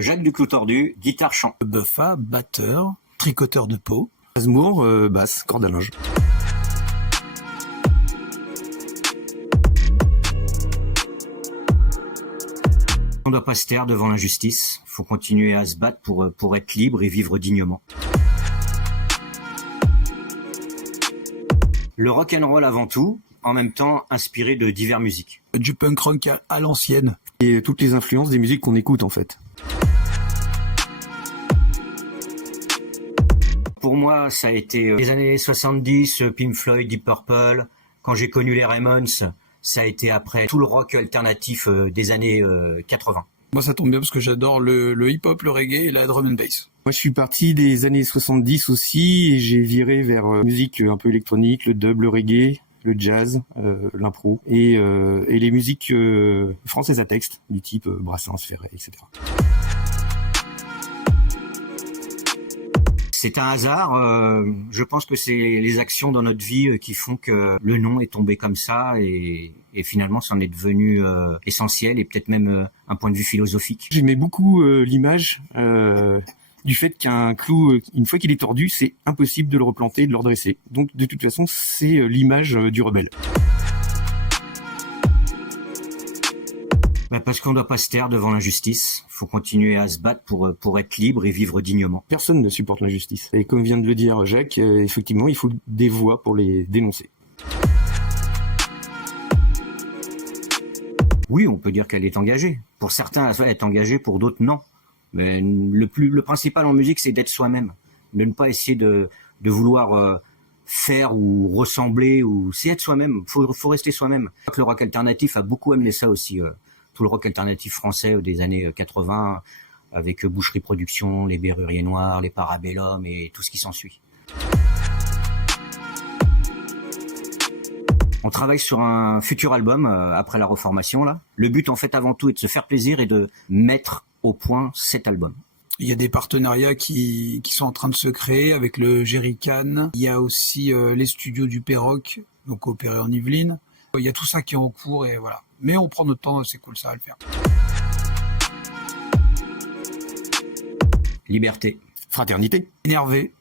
Jacques Duclos Tordu, guitare-chant. Buffa, batteur, tricoteur de peau. Aznavour, basse, corde à linge. On ne doit pas se taire devant l'injustice, faut continuer à se battre pour être libre et vivre dignement. Le rock'n'roll avant tout, en même temps inspiré de diverses musiques. Du punk rock à l'ancienne. Et toutes les influences des musiques qu'on écoute en fait. Pour moi, ça a été les années 70, Pink Floyd, Deep Purple. Quand j'ai connu les Ramones, ça a été après tout le rock alternatif des années 80. Moi, ça tombe bien parce que j'adore le hip-hop, le reggae et la drum and bass. Moi, je suis parti des années 70 aussi et j'ai viré vers musique un peu électronique, le dub, le reggae, le jazz, l'impro et les musiques françaises à texte du type Brassens, Ferré, etc. C'est un hasard. Je pense que c'est les actions dans notre vie qui font que le nom est tombé comme ça et finalement, ça en est devenu essentiel et peut-être même un point de vue philosophique. J'aimais beaucoup l'image du fait qu'un clou, une fois qu'il est tordu, c'est impossible de le replanter et de le redresser. Donc, de toute façon, c'est l'image du rebelle. Parce qu'on ne doit pas se taire devant l'injustice. Faut continuer à se battre pour être libre et vivre dignement. Personne ne supporte l'injustice. Et comme vient de le dire Jacques, effectivement, il faut des voix pour les dénoncer. Oui, on peut dire qu'elle est engagée. Pour certains, elle est engagée, pour d'autres, non. Mais le principal en musique, c'est d'être soi-même. De ne pas essayer de vouloir faire ou ressembler. C'est être soi-même. Faut rester soi-même. Le rock alternatif a beaucoup amené ça aussi. Tout le rock alternatif français des années 80, avec Boucherie Productions, les Berruriers Noirs, les Parabellum et tout ce qui s'ensuit. On travaille sur un futur album après la reformation là. Le but en fait avant tout est de se faire plaisir et de mettre au point cet album. Il y a des partenariats qui sont en train de se créer avec le Jerrycan. Il y a aussi les studios du Perrock, donc opérés en Yvelines. Il y a tout ça qui est en cours et voilà. Mais on prend notre temps, c'est cool, ça va le faire. Liberté. Fraternité. Énervé.